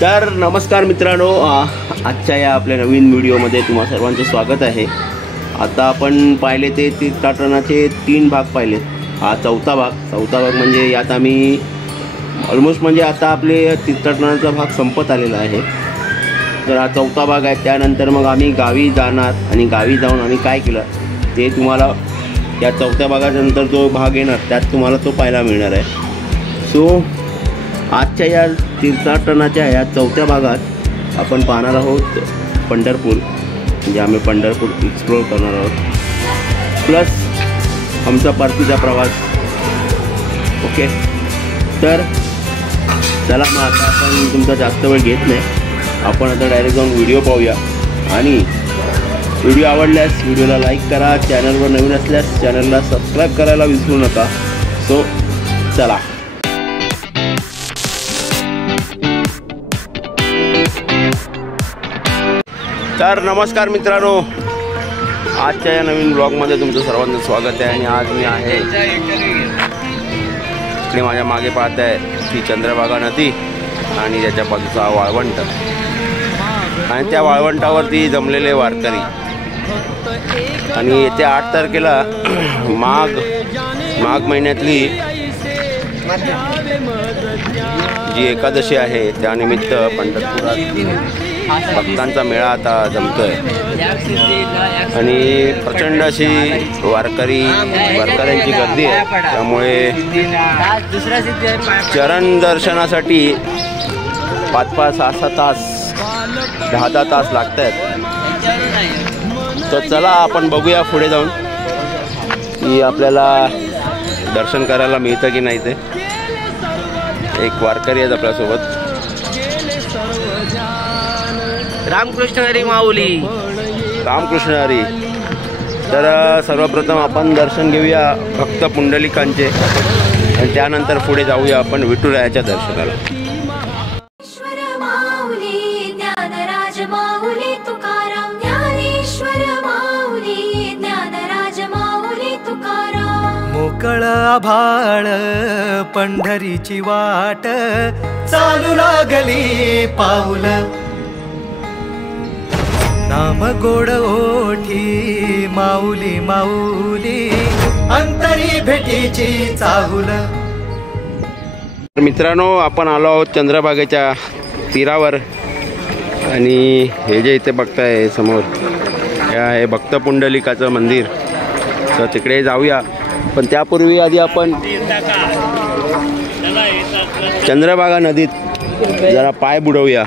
तर नमस्कार मित्रांनो, आजच्या या आपल्या नवीन व्हिडिओमध्ये तुम्हा सर्वांचं स्वागत आहे। आता आपण पाहिले ते तीर्थाटनाचे 3 भाग पाहिले। हा चौथा भाग म्हणजे यात आम्ही ऑलमोस्ट म्हणजे आता आपले तीर्थाटनाचा भाग संपत आलेला आहे। तर हा चौथा भाग आहे। त्यानंतर मग आम्ही गावी जाणार आणि गावी जाऊन आम्ही काय केलं ते तुम्हाला या चौथ्या भागानंतर जो भाग येणार त्यात तुम्हाला तो पाहायला मिळणार आहे। सो आजच्या या तीर्थाटनाच्या या चौथ्या भागात आपण पाहणार आहोत पंढरपूर, म्हणजे आम्ही पंढरपूर एक्सप्लोर करणार आहोत, प्लस आमचा परतीचा प्रवास। ओके, तर चला मग आता आपण तुमचा जास्त वेळ घेत नाही, आपण आता डायरेक्ट जाऊन व्हिडिओ पाहूया। आणि व्हिडिओ आवडल्यास व्हिडिओला लाईक करा, चॅनलवर नवीन असल्यास चॅनलला सबस्क्राईब करायला विसरू नका। सो चला। तर नमस्कार मित्रांनो, आजच्या या नवीन ब्लॉगमध्ये तुमचं सर्वांचं स्वागत आहे। आणि आज मी आहे इकडे माझ्या मागे पाहत आहे ती चंद्रभागा नदी आणि त्याच्या बाजूचा वाळवंट, आणि त्या वाळवंटावरती जमलेले वारकरी। आणि येत्या 8 तारखेला माघ महिन्यातली जी एकादशी आहे त्यानिमित्त पंढरपुरात भक्तांचा मेळा आता जमतोय आणि प्रचंड अशी वारकऱ्यांची गर्दी आहे। त्यामुळे चरण दर्शनासाठी 5-5, 6-6 तास, 10-10 तास लागत आहेत। तर चला आपण बघूया पुढे जाऊन की आपल्याला दर्शन करायला मिळतं की नाही। ते एक वारकरी आहेत आपल्यासोबत। रामकृष्ण हरी माऊली, रामकृष्ण हरी। तर सर्वप्रथम आपण दर्शन घेऊया भक्त पुंडलिकांचे आणि त्यानंतर पुढे जाऊया आपण विठुरायाच्या दर्शनाला। मोकळ आभाळ पंढरीची वाट, चालू लागली पाऊल, नाम गोड ओठी माऊली माऊली, अंतरी भेटीची चाहुल। मित्रांनो, आपण आलो आहोत चंद्रभागेच्या तीरावर आणि हे जे इथे बघताय समोर हे आहे भक्त पुंडलिकाचं मंदिर। तर तिकडे जाऊया, पण त्यापूर्वी आधी आपण चंद्रभागा नदीत जरा पाय बुडवूया।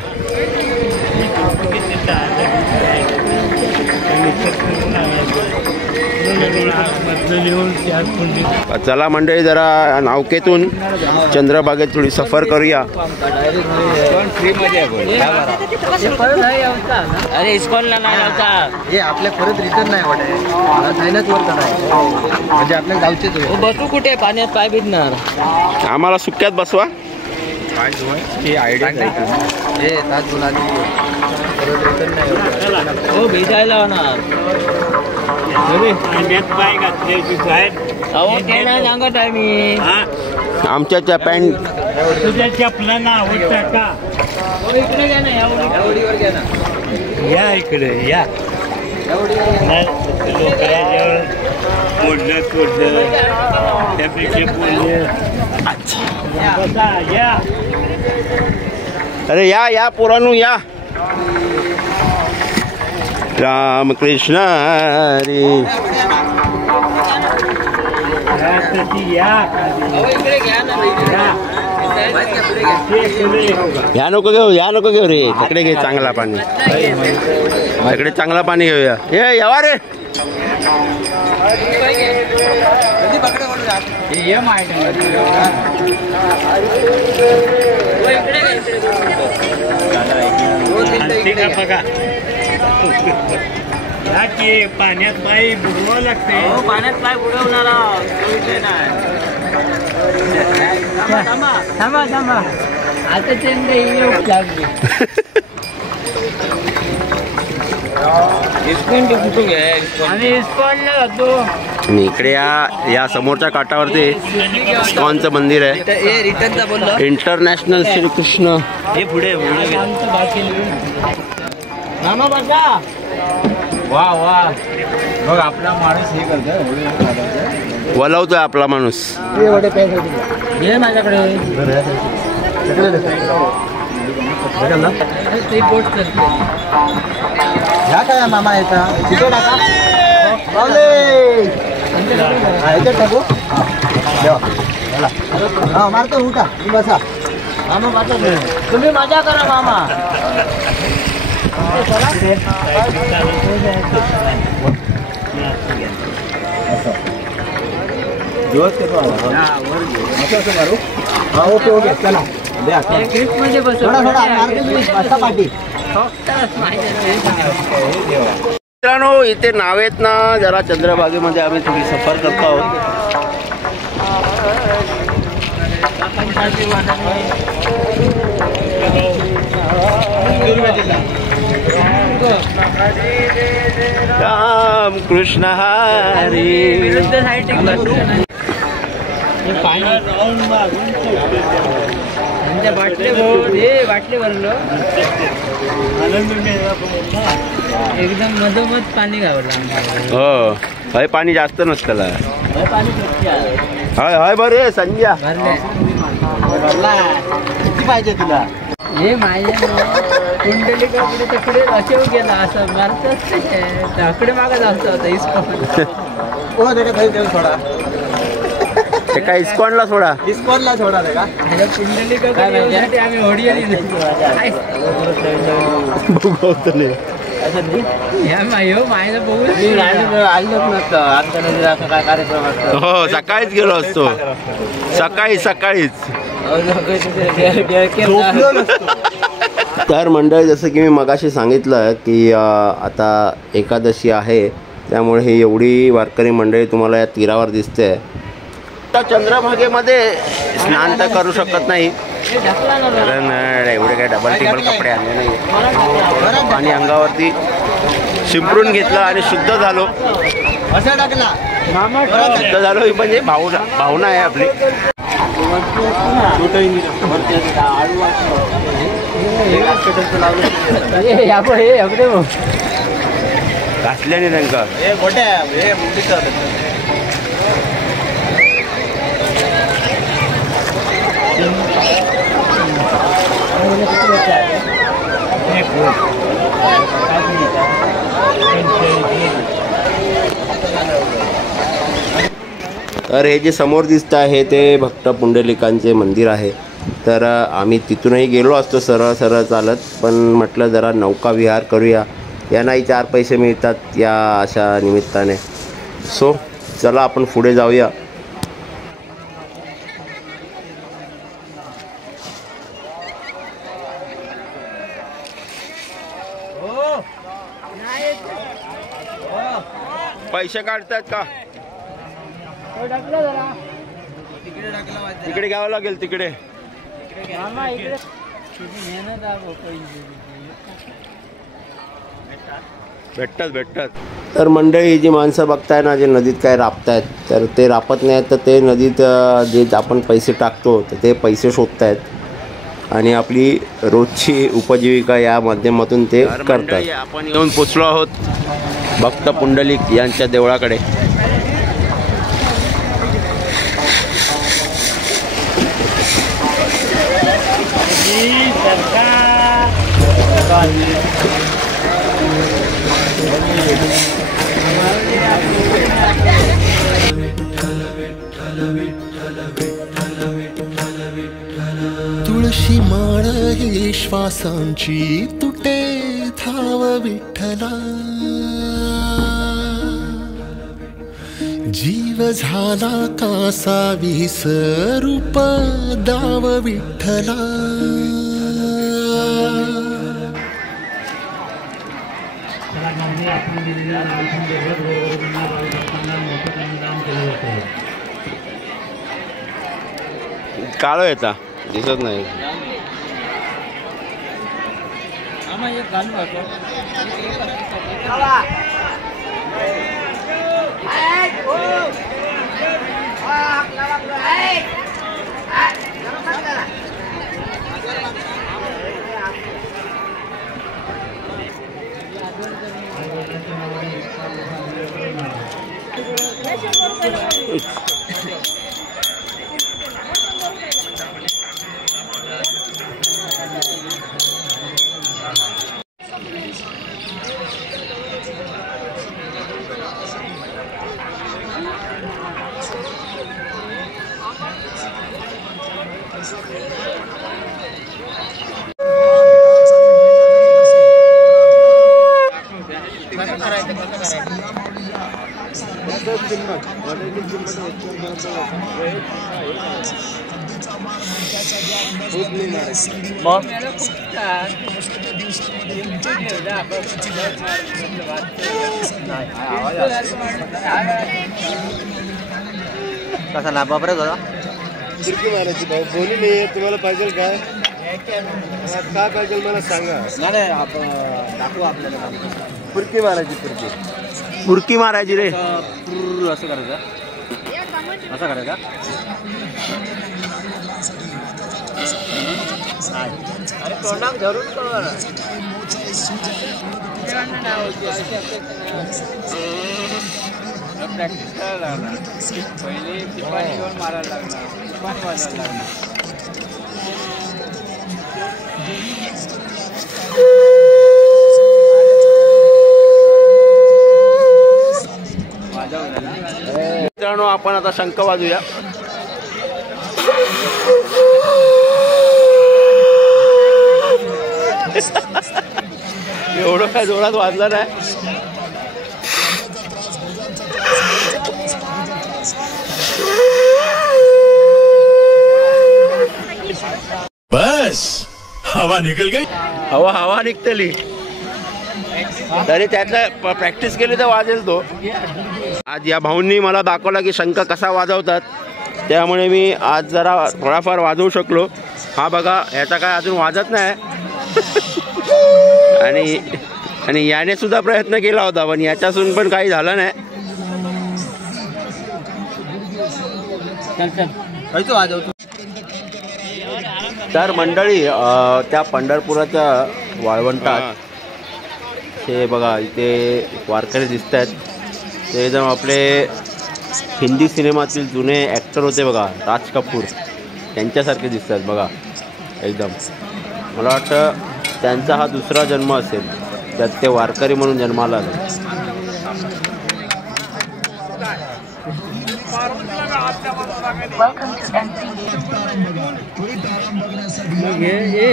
चला मंडळी, जरा नावकेतून चंद्रभागेत थोडी सफर करूया। अरे इस्कॉनला नाही होता हे आपल्या परत रिटर्न नाही म्हणजे आपल्या गावचेच बसू कुठे, पाण्यात पाय भिजणार। आम्हाला सुक्यात बसवा। हो भिजायला होणार। अहो ते नाही सांगत आहे मी, आमच्या त्या पॅन्ट तुझ्या चपला ना आवडता का? इकडे घ्या ना, यावडीवर घ्या ना, या इकडे या। मोडलं तोडलं त्यापेक्षा बोलले या। अरे या पोरांनो या। रामकृष्ण हरी। या नको घेऊ रे, तिकडे घे चांगला पाणी, तिकडे चांगला पाणी घेऊया। हे यावा रे, पाण्यात पाय बुडवावं लागते। पाण्यात पाय बुडवणारा थांबा आता चंद्र लागली। आम्ही इस्कॉनला जातो. आणि इकडे या समोरच्या काठावरती इस्कॉनचं मंदिर आहे. रिटर्नचा बोललो. इंटरनॅशनल श्रीकृष्ण. हे पुढे आमचं बाकी मामा बसा. वा वा बघ आपला माणूस हे करतो वलवतोय आपला माणूस. ये माझ्याकडे ते बोट करते. ह्या काय मामा याचा तिथे टाका टाकू हा मारतो उठा बसा. मामा बसा तुम्ही मजा करा मामा. हा ओके ओके चला द्या ग्रिप मध्ये थोडा थोडा बसा पाठी. मित्रांनो इथे नावेत ना जरा चंद्रभागेमध्ये आम्ही थोडी सफर करतो आहोत. राम कृष्ण हरी. विरुद्ध साईड बाटले बाटले भरलो एकदम मधोमध पाणी घावलं. हो हय पाणी जास्त नसतं. पाणी हय हय बरे संजय पाहिजे तुला हे माझ्या कुंडलिकाकडे तिकडे अशेव गेला असं मारतच त्याकडे मागं जास्त होता इस्कॉन. हो त्याच्या थोडा ते काय इस्कॉनला सोडा. इस्कॉनला सोडा का कुंडलिकाकडे आम्ही होडी आली माझं बघून आलोच नसतं आता असं काय कार्यक्रम असतो. हो सकाळीच गेलो असतो. सकाळीच तर मंडळ जसं की मी मगाशी सांगितलं की आता एकादशी आहे त्यामुळे ही एवढी वारकरी मंडळी तुम्हाला या तीरावर दिसते. आता चंद्रभागेमध्ये स्नान तर करू शकत नाही कारण एवढे काही डबल टिबल कपडे आणले नाही. पाणी अंगावरती शिंपडून घेतलं आणि शुद्ध झालो. असं टाकला शुद्ध झालो ही म्हणजे भावना आहे आपली. घासल्याने त्यांना तर हे जे समोर दिसतं आहे ते भक्त पुंडलिकांचे मंदिर आहे. तर आम्ही तिथूनही गेलो असतो सरळ चालत पण म्हटलं जरा नौका विहार करूया. यांनाही 4 पैसे मिळतात या अशा निमित्ताने. सो चला आपण पुढे जाऊया. पैसे काढतात का तिकडे घ्यावं लागेल. तिकडे भेटतात. तर मंडळी जी माणसं बघताय ना जे नदीत काय राबतायत तर ते रापत नाहीत तर ते नदीत जे आपण पैसे टाकतो तर ते पैसे शोधतायत आणि आपली रोजची उपजीविका या माध्यमातून ते करतात. आपण येऊन पोचलो आहोत भक्त पुंडलिक यांच्या देवळाकडे. तुळशी माळ ही श्वासांची तुटे धाव विठ्ठला. जीव झाला कासा विसरूप दाव विठ्ठला. काळो येता दिसत नाही. कसा ना बापरे बघा फिरकी मारायची भाऊ बोली नाही तुम्हाला पाहिजे काय काय पाहिजे मला सांगा. नाही आपण दाखवू आपल्याला फिरकी मारायची फिरकी फुरकी मारायची रे. असं करायचं असं करायचं अरे तोंडाक धरून प्रॅक्टिस करायला लागला. पहिले टिपाणी घेऊन मारायला लागला, टिपाणी वाजायला लागला. मित्रांनो आपण आता शंख वाजूया. एवढं काय जोरात वाजलं नाही. बस हवा निकल गई. हवा निघतली तरी त्यातलं प्रॅक्टिस केली तर वाजेल तो. आज या भाऊंनी मला दाखवला की शंख कसा वाजवतात, त्यामुळे मी आज जरा थोडाफार वाजवू शकलो. हा बघा ह्याचा काय अजून वाजत नाही आणि याने सुद्धा प्रयत्न केला होता पण याच्यासून पण काही झालं नाही. तर मंडळी त्या पंढरपुराच्या वाळवंटात हे बघा इथे वारकरी दिसत आहेत. ते एकदम आपले हिंदी सिनेमातील जुने ॲक्टर होते बघा, राज कपूर त्यांच्यासारखे दिसत आहेत बघा एकदम. मला वाटतं त्यांचा हा दुसरा जन्म असेल त्यात ते वारकरी म्हणून जन्माला आले.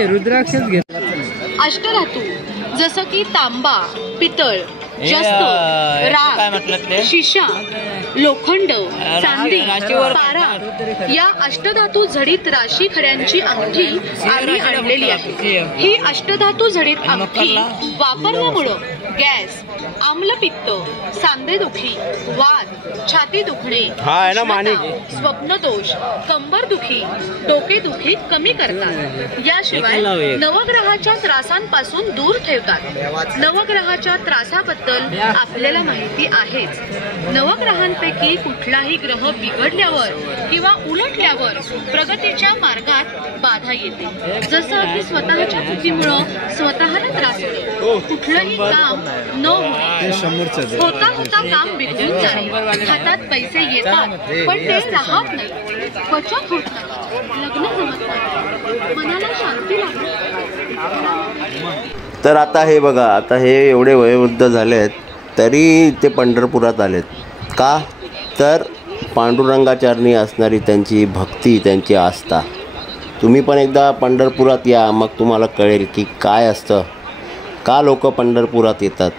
रुद्राक्षच घेत. अष्टधातू जसं की तांबा, पितळ, जस्त, राख, शिशा, लोखंड, चांदी, पारा या अष्टधातू जडित राशी खड्यांची अंगठी आम्ही आणलेली आहे. ही अष्टधातू जडित अंगठी वापरल्यामुळं गॅस, आम्लपित्त, सांधेदुखी, वात, छाती दुखणे, स्वप्नदोष, कंबरदुखी, डोकेदुखी कमी करतात. याशिवाय नवग्रहाच्या त्रासांपासून दूर ठेवतात. नवग्रहाच्या त्रासाबद्दल आपल्याला माहिती आहेच. नवग्रहांपैकी कुठलाही ग्रह बिघडल्यावर किंवा उलटल्यावर प्रगतीच्या मार्गात बाधा येते. जसं की स्वतःच्या चुकीमुळं स्वतःला त्रास होणे, कुठलंही काम न होणे, होता होता काम बिघडून जाणे, हातात पैसे येतात पण ते राहत नाही, बचत होत नाही, लग्न जमत नाही, मनाला शांती लागते. तर आता हे बघा, आता हे एवढे वयोवृद्ध झाले आहेत तरी ते पंढरपुरात आलेत का, तर पांडुरंगाचरणी असणारी त्यांची भक्ती, त्यांची आस्था. तुम्ही पण एकदा पंढरपुरात या, मग तुम्हाला कळेल की काय असतं, का लोक पंढरपुरात येतात.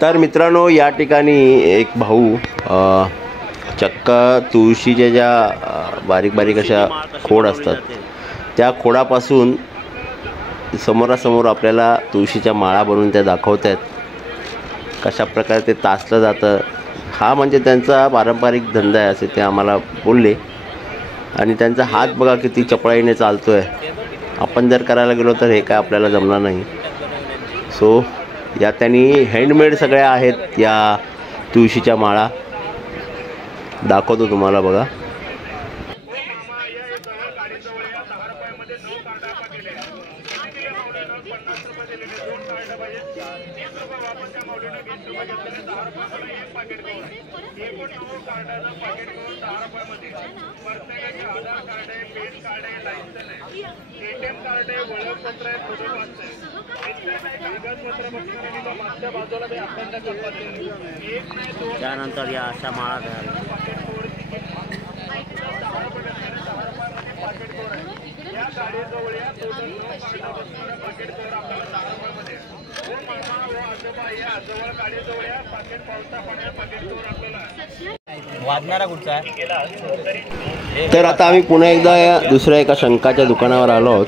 तर मित्रांनो या ठिकाणी एक भाऊ चक्क तुळशीच्या ज्या बारीक बारीक अशा खोड असतात त्या खोडापासून समोरासमोर आपल्याला तुळशीच्या माळा बनवून त्या दाखवत आहेत. कशा प्रकारे ते तासलं जातं हा म्हणजे त्यांचा पारंपरिक धंदा आहे असे ते आम्हाला बोलले. आणि त्यांचा हात बघा किती चपळाईने चालतो आहे. आपण जर करायला गेलो तर हे काय आपल्याला जमणार नाही. सो या त्यांनी हँडमेड सगळ्या आहेत या तुळशीच्या माळा. दाखवतो तुम्हाला बघा. त्यानंतर या अशा माळा तयार. वाजणारा कुठचा आहे? तर आता आम्ही पुन्हा एकदा या दुसऱ्या एका शंखाच्या दुकानावर आलो आहोत.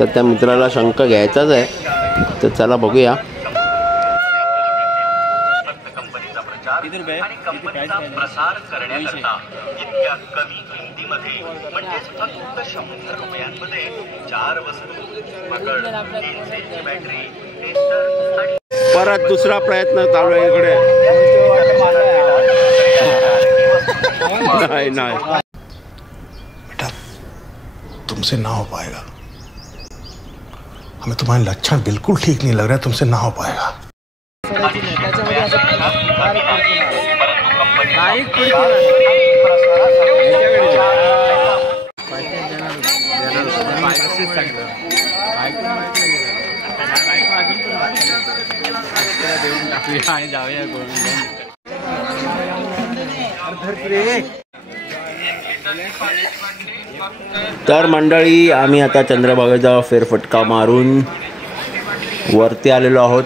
तर त्या मित्राला शंख घ्यायचाच आहे. तर चला बघूया. प्रसार करण्याकरता इतक्या कमी किमतीमध्ये म्हणजेच फक्त 100 रुपयांमध्ये 4 वस्तू, बॅटरी, टेस्टर. परत दुसरा प्रयत्न चालू आहे इकडे. नाही बेटा तुमसे ना हो पाएगा. हमें तुम्हारे लक्षण बिल्कुल ठीक नहीं लग रहा है. तुमसे ना हो पाएगा. तर मंडळी आम्ही आता चंद्रभागेचा फेरफटका मारून वरती आलेलो आहोत.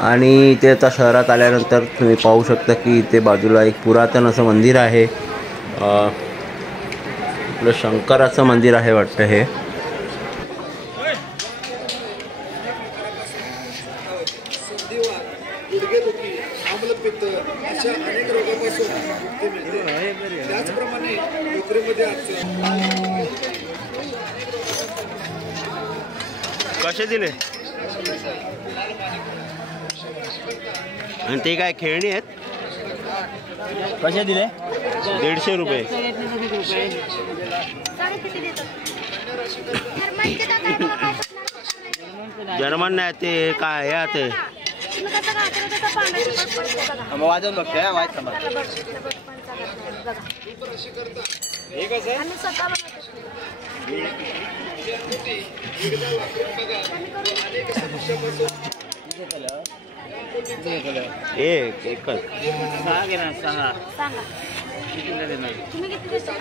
आणि इथे आता शहरात आल्यानंतर तुम्ही पाहू शकता की इथे बाजूला एक पुरातन असं मंदिर आहे. आपलं शंकराचं मंदिर आहे वाटतं हे. कसे दिले? आणि ते काय खेळणी आहेत? कसे दिले? 150 रुपये. जर्मन नाही ते काय आहे ते. वाजवून बघतोय. एकच 6 घे ना. 6 सांगा तुम्ही किती देता?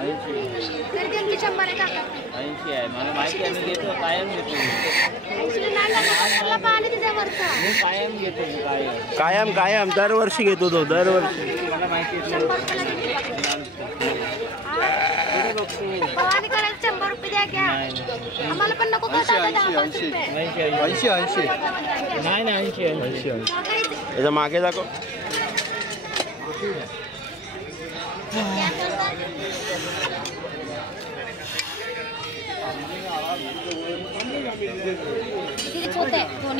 80 त्यांची 100 आहे काका. 80 आहे मला माहिती आहे. मी घेतो कायम घेतो. 80 नाही लागला पाणी त्याच्यावरचा. मी कायम घेतो. कायम कायम दरवर्षी घेतो तो. दरवर्षी मला माहिती आहे. पाणी करायचं 100 रुपये द्या घ्या. आम्हाला पण नको का? 80 नाही नाही 80 याच्या मागे दाखव.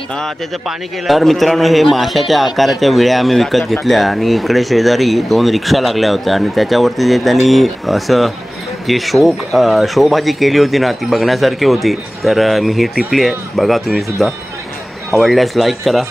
हा त्याचं पाणी केलं. तर मित्रांनो हे माशाच्या आकाराच्या विळ्या आम्ही विकत घेतल्या. आणि इकडे शेजारी 2 रिक्षा लागल्या होत्या. आणि त्याच्यावरती जे त्यांनी असं जे शोभाजी केली होती ना ती बघण्यासारखी होती. तर मी ही टिपली आहे. बघा तुम्ही सुद्धा. आवडल्यास लाईक करा.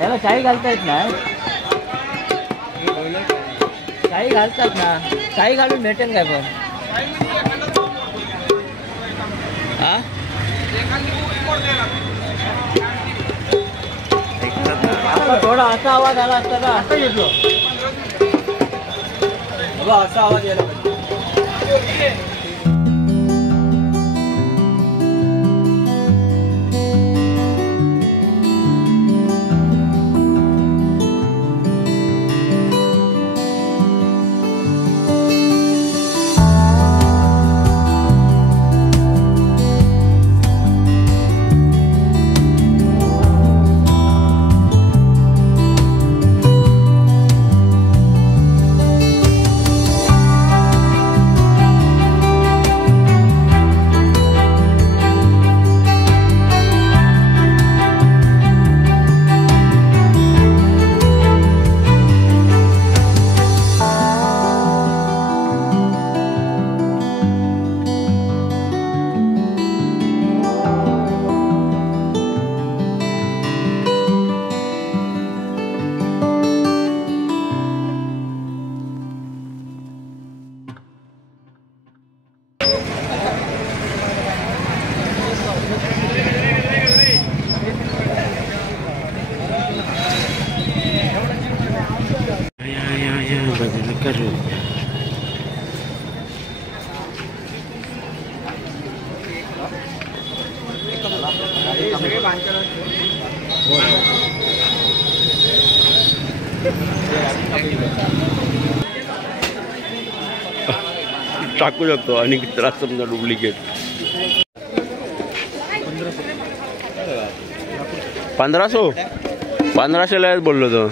याला शाई घालता येत नाही. शाई घालतात ना, शाई घालून भेटेल काय पण. हा आता थोडा असा आवाज आला असता ना, आता येतो असा आवाज यायला पाहिजे. टाकू शकतो आणि त्रास समजा डुप्लिकेट 1500 बोललो तो.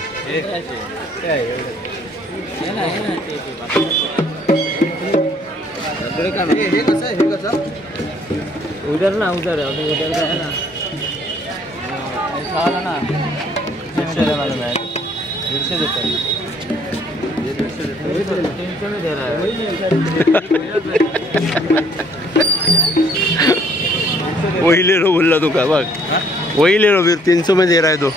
उधर ना उधर उधर है ना साला ना 150 वाला है 150 देता है 300 में दे रहा है. वही ले लो बोल रहा तू का बघ, वही ले लो फिर 300 में दे रहा है तो.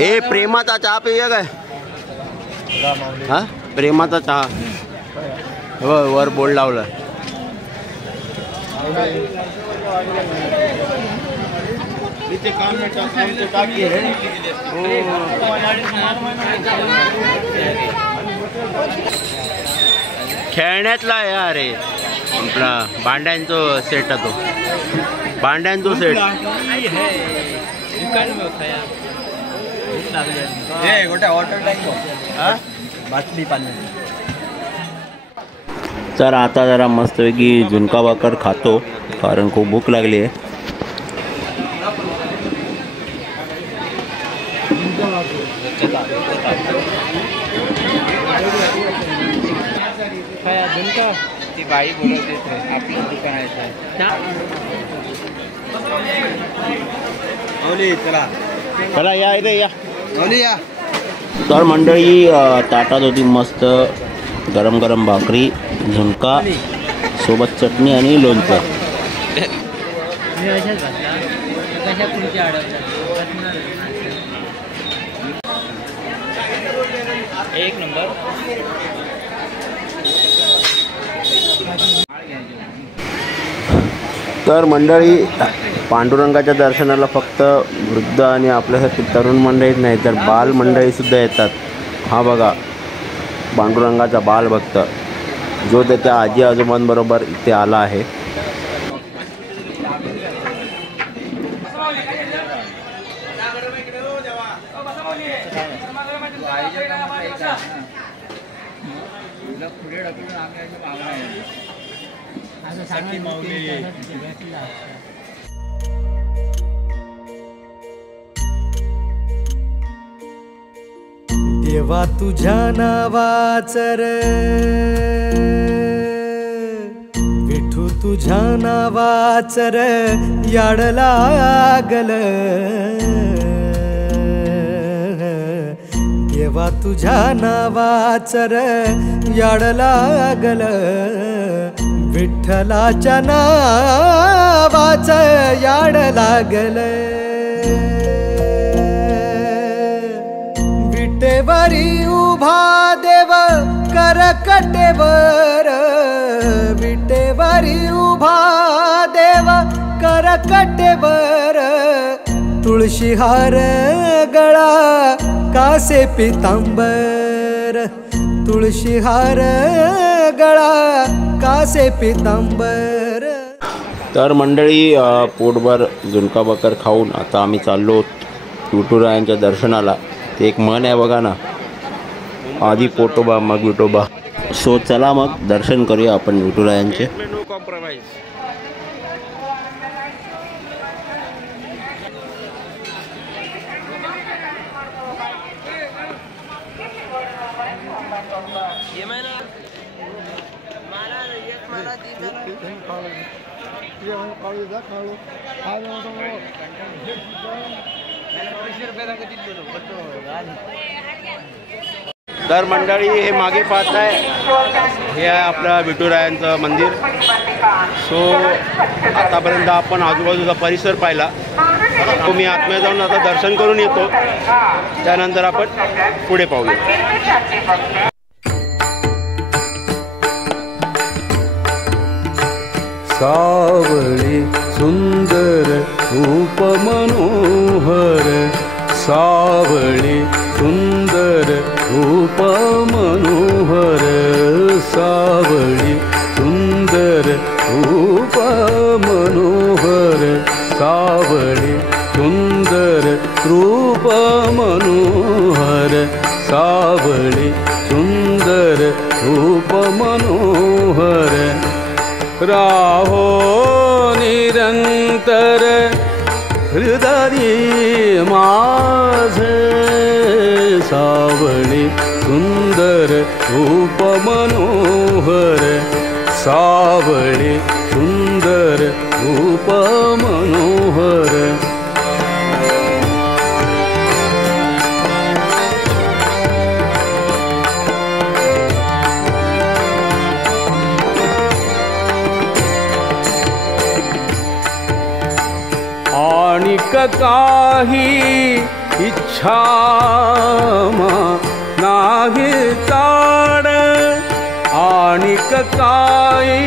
ए प्रेमाचा चहा पिऊया काय? हा प्रेमाचा चहा वर बोर्ड लावलं. खेळण्यातला आहे अरे आपला भांड्यांचं सेट तो भांड्यांचं सेट. तर आता जरा मस्तपैकी झुणका भाकर खातो कारण खूप भूक लागली आहे. झुणका ती बाई बोलवते आपलं दुकान आहे. चला या इथे या. या तर मंडळी ताटात होती मस्त गरम गरम भाकरी, झुणका सोबत चटणी आणि लोणचं. एक नंबर. तर मंडळी पांडुरंगाच्या दर्शनाला फक्त वृद्ध आणि आपल्यासारखी तरुण मंडळीच नाही तर बाल मंडळीसुद्धा येतात. हा बघा पांडुरंगाचा बालभक्त जो त्याच्या आजी आजोबांबरोबर इथे आला आहे. देवा तुझ्या नावाचर विठू तुझ्या नावाचर याड लागल देवा तुझ्या नावाचर याड लागल, विठ्ठलाच्या नावाच याड लागल. विटेवरी उभा देव करकटेवर, विटेवरी उभा देव करकटेवर, तुळशी हार गळा कासे पितांबर, तुळशी हार गळा कासे पितांबर. तर मंडळी पोटभर झुणका भाकर खाऊन आता आम्ही चाललो विठुरायांच्या दर्शनाला. ते एक म्हण आहे बघा ना, आधी पोटोबा मग विठोबा. सो चला मग दर्शन करूया आपण विठुरायांचे. तर मंडळी हे मागे पाहताय हे आहे आपलं विठुरायांचं मंदिर. सो आतापर्यंत आपण आजूबाजूचा परिसर पाहिला. तो मी आतमध्ये जाऊन आता दर्शन करून येतो, त्यानंतर आपण पुढे पाहूया. सावळी सुंदर रूप मनोहर, सावळी सुंदर रूप मनोहर, सावळी सुंदर रूप मनोहर, सावळी सुंदर रूप मनोहर, सावळी सुंदर रूप मनोहर. राहो निरंतर हृदय माझे, सावळी सुंदर रूप मनोहर, सावळी सुंदर रूप मनोहर. आणिक काही इच्छा नाही ताड, आणिक काही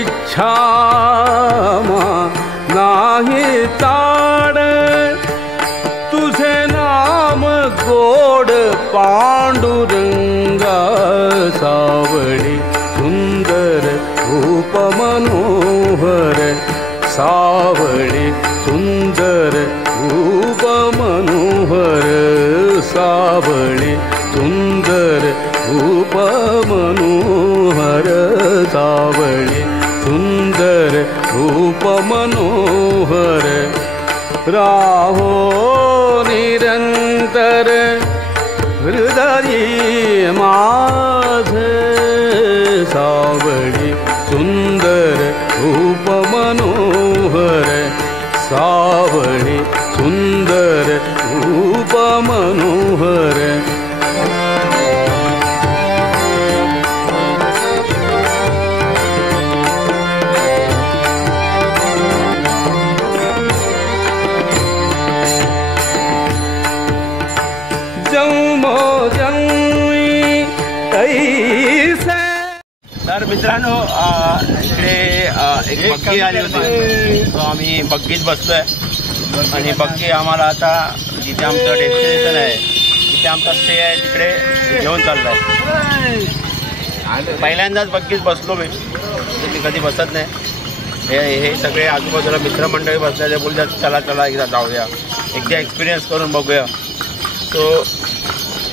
इच्छा नाही ताड, तुझे नाम गोड पांडुरंगा, सावळी सुंदर रूप मनोहर, सावळी सुंदर रूप मनोहर, सावळी सुंदर रूप मनोहर, सावळी सुंदर रूप मनोहर. राहो निरंतर हृदय माझे, सावळी सुंदर रूप मनोहर, सावळी सुंदर रूप मनोहर. जन्मो जन्मी कैसे. तर मित्रांनो इकडे एक बग्गी आली होती, तो आम्ही बग्गीत बसतोय आणि बग्गी आम्हाला आता जिथे आमचं डेस्टिनेशन आहे, जिथे आमचा स्टे आहे, तिकडे घेऊन चाललाय. पहिल्यांदाच बग्गीत बसलो मी कधी बसत नाही. हे सगळे आजूबाजूला मित्रमंडळी बसले, ते बोलतात चला चला एकदा जाऊया, एकदा एक्सपिरियन्स करून बघूया. सो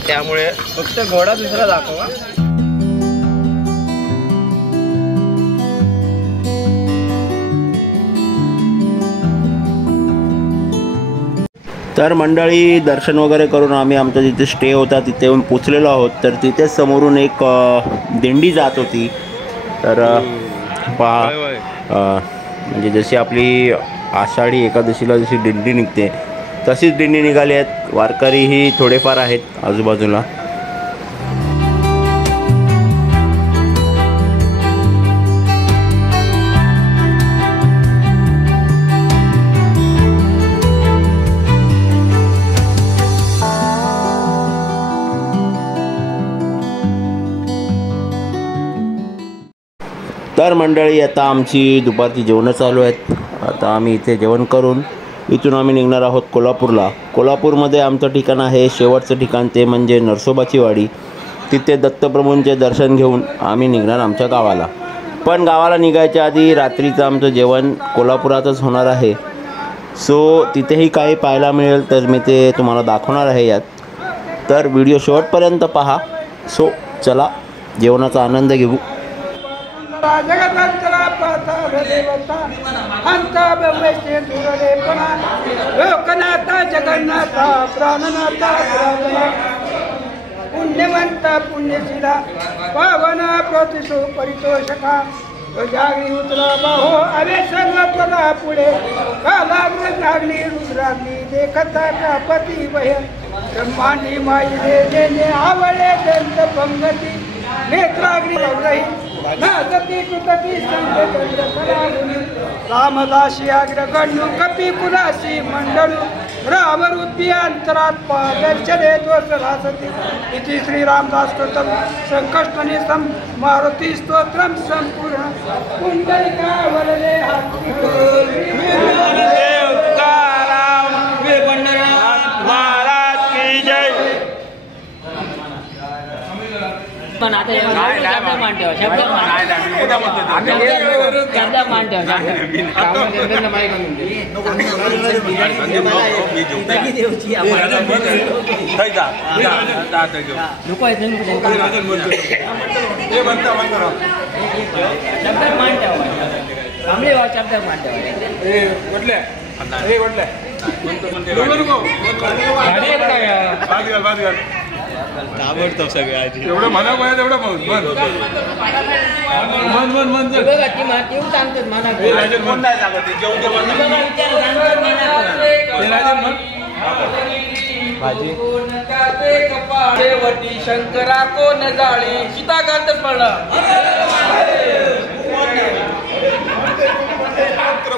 त्यामुळे फक्त घोडा दुसरा दाखवा. तर मंडळी दर्शन वगैरे करून आम्ही आमचा जिथे स्टे होता तिथे येऊन पोचलेलो आहोत. तर तिथेच समोरून एक दिंडी जात होती. तर म्हणजे जशी आपली आषाढी एकादशीला जशी दिंडी निघते तशीच दिंडी निघाली आहेत. वारकरीही थोडेफार आहेत आजूबाजूला. तर मंडळी, आता आमची दुपारची जेवणं चालू आहेत. आता आम्ही इथे जेवण करून इथून आम्ही निघणार आहोत कोल्हापूरला. कोल्हापूरमध्ये आमचं ठिकाण आहे, शेवटचं ठिकाण ते म्हणजे नरसोबाची वाडी. तिथे दत्तप्रभूंचे दर्शन घेऊन आम्ही निघणार आमच्या गावाला. पण गावाला निघायच्या आधी रात्रीचं आमचं जेवण कोल्हापुरातच होणार आहे. सो तिथेही काही पाहायला मिळेल तर मी ते तुम्हाला दाखवणार आहे यात. तर व्हिडिओ शेवटपर्यंत पहा. सो चला जेवणाचा आनंद घेऊ. जगदंतरा प्रताप देवता अंता ब्रह्मेशे दुर्लेपना लोकनाथा जगन्नाथा प्राणनाथा पुण्यवंता पुण्यशीला पावना प्रतिशो परितोषका जागरी उतरा बाहो अरे सर्वत्वला पुढे कालाग्र जागली रुद्राग्नी देखता कापती वय ब्रह्मांडी माई देने आवळे दंत पंगती नेत्राग्नी अग्रही नागती कृतती रामदासी अग्रगण्यु कपी कुलासी मंडलु रामरुद्धी अंतरात्मा दर्शने दोषरासती इति श्री रामदास स्तोत्रम संकष्टनिसम मारुति स्तोत्रम संपूर्ण कुंडलिका वरदे महाराज की जय. पण आता शब्द मांडव शब्द आवडतो सगळ्या एवढं म्हणा पाहिजे तेवढं शेवटी शंकरा कोण जाळी सीताकांत पडला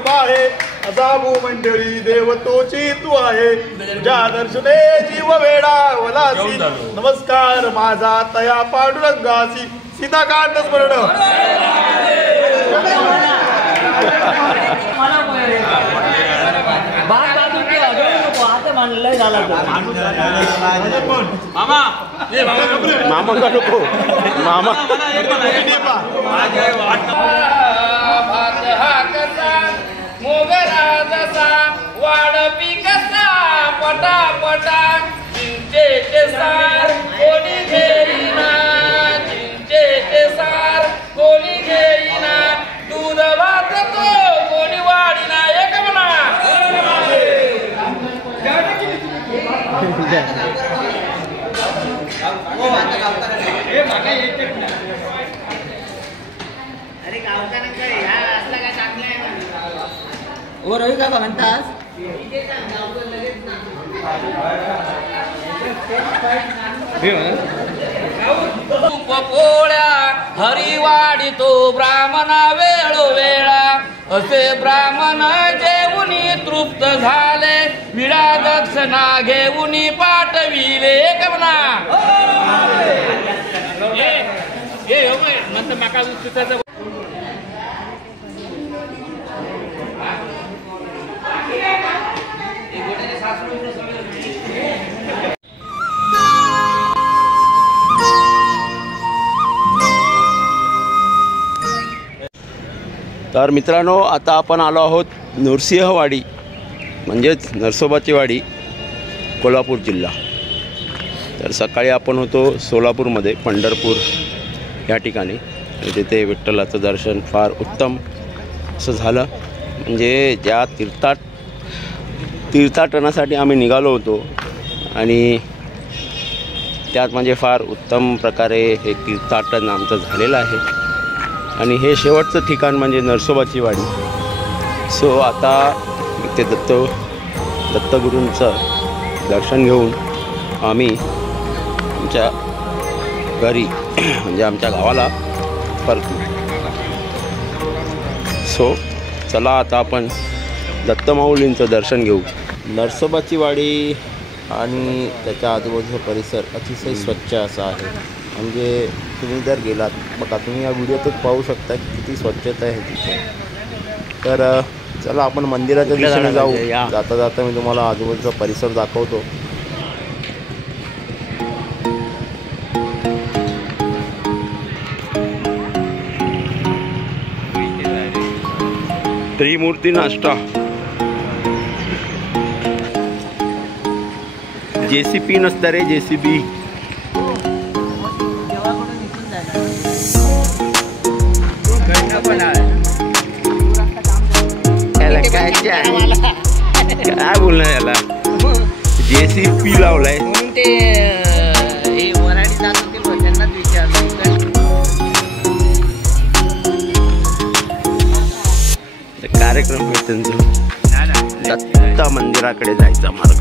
बाहे असाभू मंडळी देवतोची तू आहे तुझ्या दर्शने जीव वेडा वलासी नमस्कार माझा तया पांडुरंगासी सीताकांत स्मरण मामा का नको मामा मोगरा जसा वाढपी कसा पटापटा चिंचेचे सार कोणी घेईना चिंचेचे सार कोणी घेईना दूध वाचतो कोणी वाढीना एक म्हणा अरे गावकऱ्यांकडे ह्या असला काय चांगला आहे ओ रवी काका म्हणतास पोळ्या हरिवाडी तो ब्राह्मणा वेळोवेळा असे ब्राह्मण जेवुनी तृप्त झाले विडा दक्षिणा घेऊनी पाठविले कमना नंतर माका तर मित्रांनो, आता आपण आलो आहोत नृसिंहवाडी म्हणजेच नरसोबाची वाडी, कोल्हापूर जिल्हा. तर सकाळी आपण होतो सोलापूरमध्ये पंढरपूर या ठिकाणी आणि तिथे विठ्ठलाचं दर्शन फार उत्तम असं झालं. म्हणजे ज्या तीर्थाटनासाठी आम्ही निघालो होतो आणि त्यात म्हणजे फार उत्तम प्रकारे हे तीर्थाटन आमचं झालेलं आहे. आणि हे शेवटचं ठिकाण म्हणजे नरसोबाची वाडी. सो आता इथे दत्तगुरूंचं दर्शन घेऊन आम्ही आमच्या घरी म्हणजे आमच्या गावाला परतू. सो चला आता आपण दत्तमाऊलींचं दर्शन घेऊ. नरसोबाची वाडी आणि त्याच्या आजूबाजूचा परिसर अतिशय स्वच्छ असा आहे. म्हणजे तुम्ही जर गेलात बघा, तुम्ही या व्हिडिओतच पाहू शकता की किती स्वच्छता आहे तिथे. तर चला आपण मंदिराच्या दिशेने जाऊ. जाता जाता मी तुम्हाला आजूबाजूचा परिसर दाखवतो. त्रिमूर्ती नाश्ता, JCP नसतं रे, JCB. काय बोलणार याला, JCP लावलाय. ते मराठी जात होते त्यांनाच विचारलं. कार्यक्रम आहे त्यांचा. दत्त मंदिराकडे जायचा मार्ग.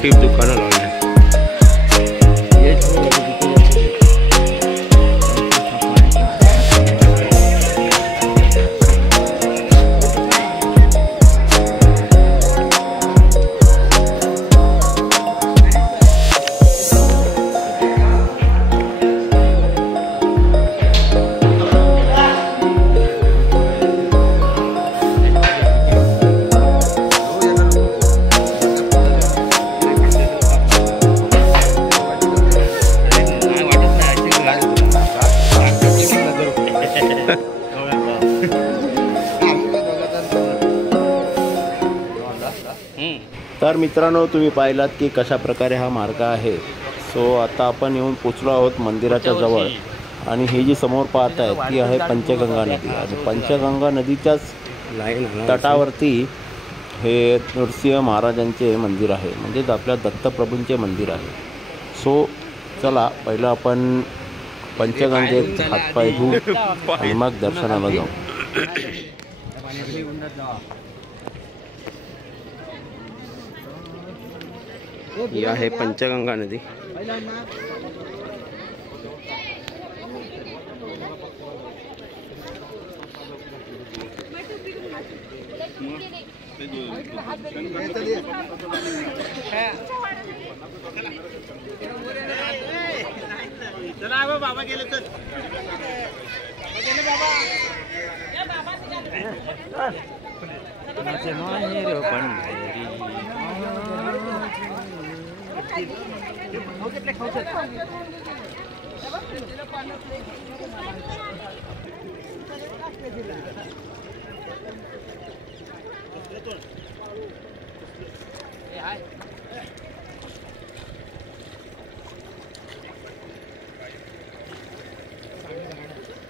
खूप दुकानं लावली. तर मित्रांनो, तुम्ही पाहिलात की कशा प्रकारे हा मार्ग आहे. सो आता आपण येऊन पोचलो आहोत मंदिराच्या जवळ. आणि ही जी समोर पाहत आहे ती आहे पंचगंगा नदी. आणि पंचगंगा नदीच्याच तटावरती हे नरसिंह महाराजांचे मंदिर आहे, म्हणजेच आपल्या दत्तप्रभूंचे मंदिर आहे. सो चला पहिलं आपण पंचगंगेत हातपाय धुवू आणि मग दर्शनाला जाऊ. ही आहे पंचगंगा नदी. चला बाबा गेले तर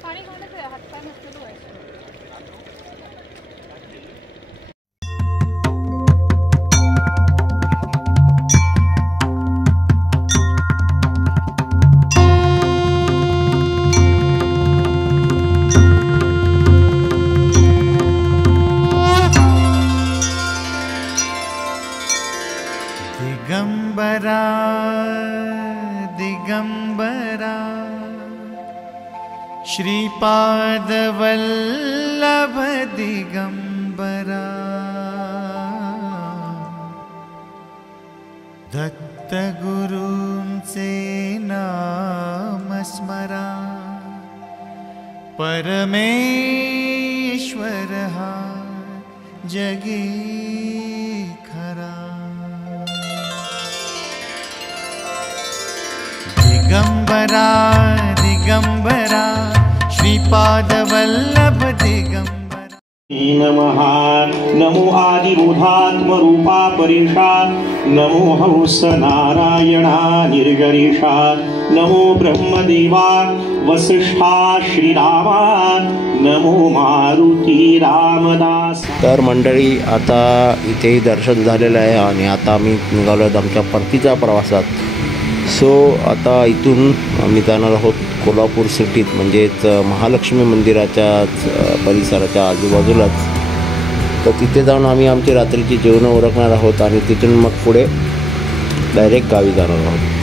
पाणी घालत आहे, हातपाय नसलेलो आहे. दिगंबरा दिगंबरा श्रीपाद वल्लभ दिगंबरा दत्त गुरूंचे नाम स्मरा परमेश्वर हा जगी खरा दिगंबरा दिगंबरा श्रीपाद वल्लभ दिगंबरा. नमः नमो आदिरूढात्मरूपा परीषा नमो हंस नारायणा निर्गरीषा नमो ब्रह्मदेवा वसिष्ठा श्रीरामा नमो मारुती रामदास. तर मंडळी आता इथेही दर्शन झालेलं आहे आणि आता आम्ही निघालो आहोत आमच्या परतीच्या प्रवासात. सो आता इथून आम्ही जाणार आहोत कोल्हापूर सिटीत, म्हणजेच महालक्ष्मी मंदिराच्याच परिसराच्या आजूबाजूलाच. तर तिथे जाऊन आम्ही आमची रात्रीची जेवणं उरकणार आहोत आणि तिथून मग पुढे डायरेक्ट गावी जाणार आहोत.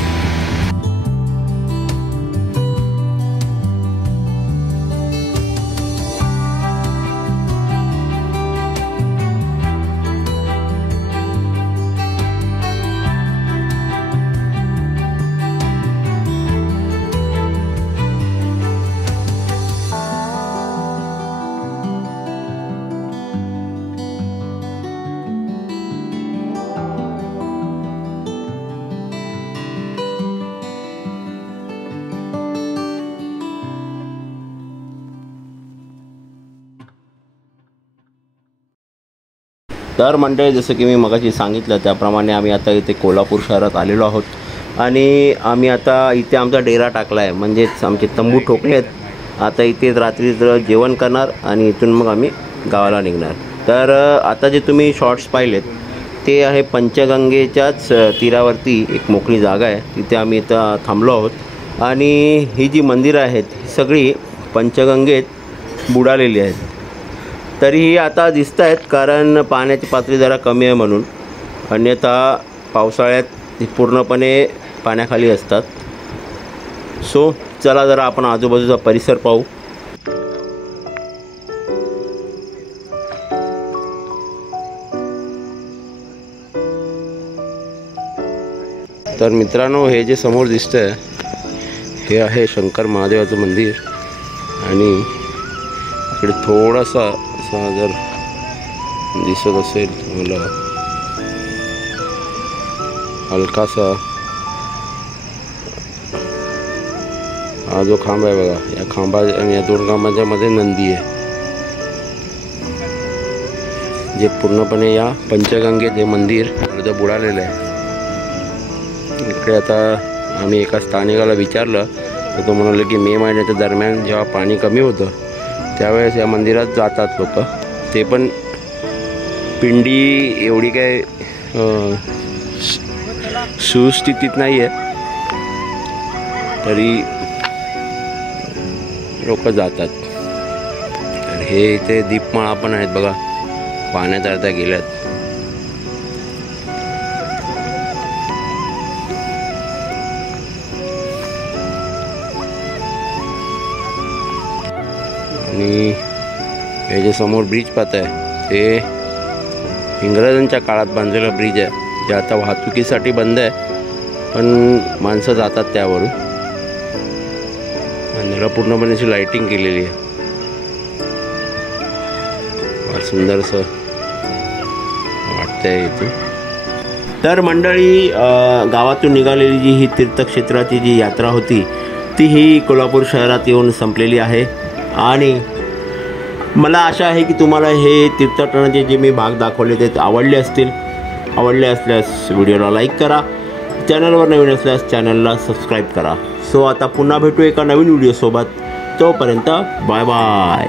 तर मंडळी, जसं की मी मगाशी सांगितलं त्याप्रमाणे आम्ही आता इथे कोल्हापूर शहरात आलेलो आहोत आणि आम्ही आता इथे आमचा डेरा टाकला आहे, म्हणजेच आमचे तंबू ठोकले आहेत. आता इथे रात्रीचं जेवण करणार आणि इथून मग आम्ही गावाला निघणार. तर आता जे तुम्ही शॉर्ट्स पाहिलेत ते आहे पंचगंगेच्याच तीरावरती एक मोकळी जागा आहे, तिथे आम्ही इथं थांबलो आहोत आणि ही जी मंदिरं आहेत सगळी पंचगंगेत बुडालेली आहेत. तरीही आता दिसत आहेत कारण पाण्याची पातळी जरा कमी आहे म्हणून, अन्यथा पावसाळ्यात ती पूर्णपणे पाण्याखाली असतात. सो चला जरा आपण आजूबाजूचा परिसर पाहू. तर मित्रांनो, हे जे समोर दिसतंय हे आहे शंकर महादेवाचं मंदिर आणि इकडे थोडासा असा जर दिसत असेल मला हलकासा हा जो खांब आहे बघा, या खांबा आणि या दोन खांबांच्या मध्ये नंदी आहे जे पूर्णपणे या पंचगंगेत हे मंदिर अर्ध बुडालेलं आहे. इकडे आता आम्ही एका स्थानिकाला विचारलं तर तो म्हणाले की मे महिन्याच्या दरम्यान जेव्हा पाणी कमी होतं त्यावेळेस या मंदिरात जातात लोक. ते पण पिंडी एवढी काय सुस्थितीत नाही आहे तरी लोक जातात. तर हे इथे दीपमाळा पण आहेत बघा, पाण्यात अर्ध्या गेल्यात. आणि हे जे समोर ब्रिज पाहत आहे ते इंग्रजांच्या काळात बांधलेलं ब्रिज आहे, जे आता वाहतुकीसाठी बंद आहे पण माणसं जातात त्यावरून. आणि त्याला पूर्णपणे अशी लाईटिंग केलेली आहे, फार सुंदर असं वाटतंय इथून. तर मंडळी, गावातून निघालेली जी ही तीर्थक्षेत्राची जी यात्रा होती ती ही कोल्हापूर शहरात येऊन संपलेली आहे. आणि मला आशा आहे की तुम्हाला हे तीर्थटनाचे जे मी भाग दाखवले ते आवडले असतील. आवडले असल्यास व्हिडिओला लाईक करा, चॅनलवर नवीन असल्यास चॅनलला सबस्क्राईब करा. सो आता पुन्हा भेटू एका नवीन व्हिडिओसोबत. तोपर्यंत बाय बाय.